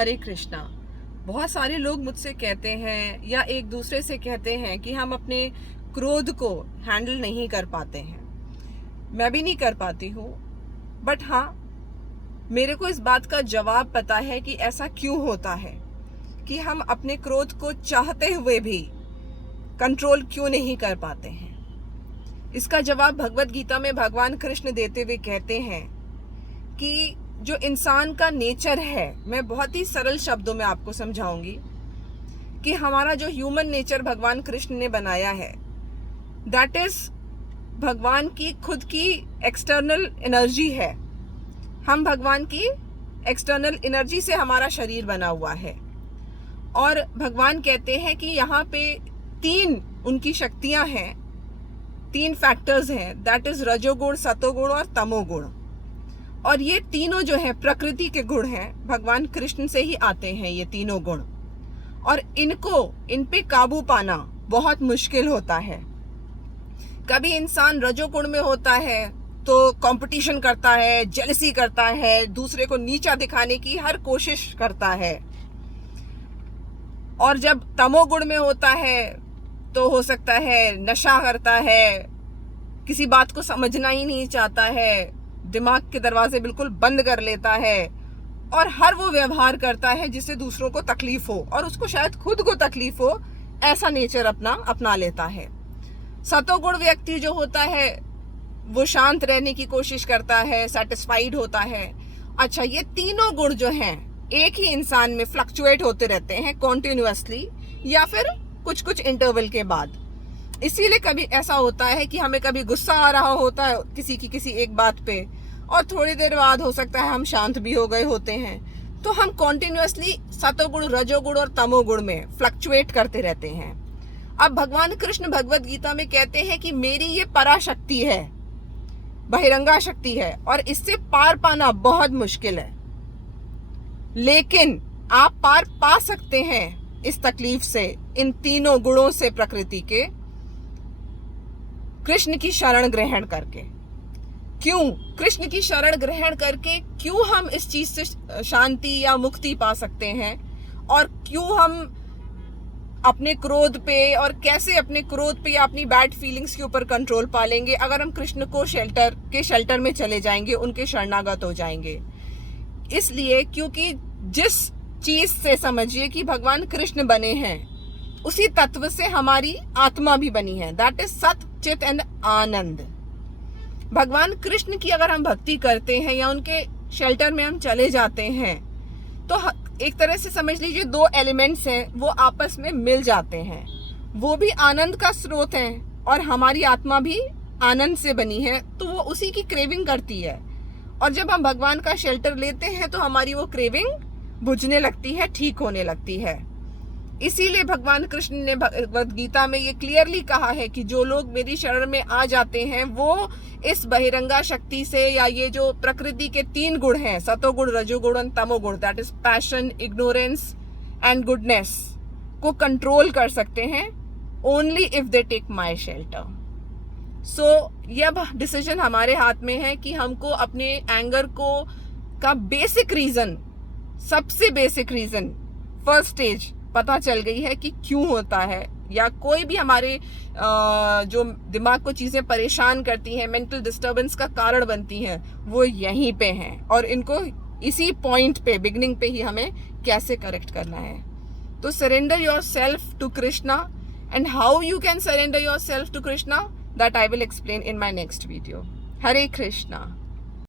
हरे कृष्णा। बहुत सारे लोग मुझसे कहते हैं या एक दूसरे से कहते हैं कि हम अपने क्रोध को हैंडल नहीं कर पाते हैं। मैं भी नहीं कर पाती हूँ, बट हाँ, मेरे को इस बात का जवाब पता है कि ऐसा क्यों होता है कि हम अपने क्रोध को चाहते हुए भी कंट्रोल क्यों नहीं कर पाते हैं। इसका जवाब भगवत गीता में भगवान कृष्ण देते हुए कहते हैं कि जो इंसान का नेचर है, मैं बहुत ही सरल शब्दों में आपको समझाऊंगी कि हमारा जो ह्यूमन नेचर भगवान कृष्ण ने बनाया है, दैट इज भगवान की खुद की एक्सटर्नल एनर्जी है। हम भगवान की एक्सटर्नल एनर्जी से हमारा शरीर बना हुआ है। और भगवान कहते हैं कि यहाँ पे 3 उनकी शक्तियां हैं, 3 फैक्टर्स हैं, दैट इज रजोगुण, सतोगुण और तमोगुण। और ये तीनों जो है प्रकृति के गुण हैं, भगवान कृष्ण से ही आते हैं ये तीनों गुण। और इन पे काबू पाना बहुत मुश्किल होता है। कभी इंसान रजोगुण में होता है तो कंपटीशन करता है, जेलसी करता है, दूसरे को नीचा दिखाने की हर कोशिश करता है। और जब तमोगुण में होता है तो हो सकता है नशा करता है, किसी बात को समझना ही नहीं चाहता है, दिमाग के दरवाजे बिल्कुल बंद कर लेता है और हर वो व्यवहार करता है जिससे दूसरों को तकलीफ हो और उसको शायद खुद को तकलीफ हो, ऐसा नेचर अपना लेता है। सतोगुण व्यक्ति जो होता है वो शांत रहने की कोशिश करता है, सेटिस्फाइड होता है। अच्छा, ये तीनों गुण जो हैं एक ही इंसान में फ्लक्चुएट होते रहते हैं कॉन्टिन्यूअसली या फिर कुछ कुछ इंटरवल के बाद। इसीलिए कभी ऐसा होता है कि हमें कभी गुस्सा आ रहा होता है किसी एक बात पे और थोड़ी देर बाद हो सकता है हम शांत भी हो गए होते हैं। तो हम कॉन्टिन्यूअसली सतोगुण, रजोगुण और तमोगुण में फ्लक्चुएट करते रहते हैं। अब भगवान कृष्ण भगवत गीता में कहते हैं कि मेरी ये पराशक्ति है, बहिरंगा शक्ति है और इससे पार पाना बहुत मुश्किल है, लेकिन आप पार पा सकते हैं इस तकलीफ से, इन तीनों गुणों से प्रकृति के, कृष्ण की शरण ग्रहण करके। क्यों कृष्ण की शरण ग्रहण करके क्यों हम इस चीज से शांति या मुक्ति पा सकते हैं और क्यों हम अपने क्रोध पे और कैसे अपने क्रोध पे या अपनी बैड फीलिंग्स के ऊपर कंट्रोल पा लेंगे अगर हम कृष्ण को शेल्टर में चले जाएंगे, उनके शरणागत हो जाएंगे। इसलिए क्योंकि जिस चीज से समझिए कि भगवान कृष्ण बने हैं उसी तत्व से हमारी आत्मा भी बनी है, दैट इज सत, चित एंड आनंद। भगवान कृष्ण की अगर हम भक्ति करते हैं या उनके शेल्टर में हम चले जाते हैं तो एक तरह से समझ लीजिए 2 एलिमेंट्स हैं, वो आपस में मिल जाते हैं। वो भी आनंद का स्रोत हैं और हमारी आत्मा भी आनंद से बनी है, तो वो उसी की क्रेविंग करती है। और जब हम भगवान का शेल्टर लेते हैं तो हमारी वो क्रेविंग बुझने लगती है, ठीक होने लगती है। इसीलिए भगवान कृष्ण ने भगवत गीता में ये क्लियरली कहा है कि जो लोग मेरी शरण में आ जाते हैं वो इस बहिरंगा शक्ति से या ये जो प्रकृति के 3 गुण हैं, सतोगुण, रजोगुण और तमोगुण, that is passion, ignorance and goodness, को कंट्रोल कर सकते हैं only if they take my shelter. So ये अब डिसीजन हमारे हाथ में है कि हमको अपने एंगर को का बेसिक रीजन, सबसे बेसिक रीजन, फर्स्ट स्टेज पता चल गई है कि क्यों होता है, या कोई भी हमारे जो दिमाग को चीजें परेशान करती हैं, मेंटल डिस्टर्बेंस का कारण बनती हैं, वो यहीं पे हैं और इनको इसी पॉइंट पे, बिगनिंग पे ही हमें कैसे करेक्ट करना है। तो surrender yourself to Krishna, and how you can surrender yourself to Krishna, that I will explain in my next video. Hare Krishna.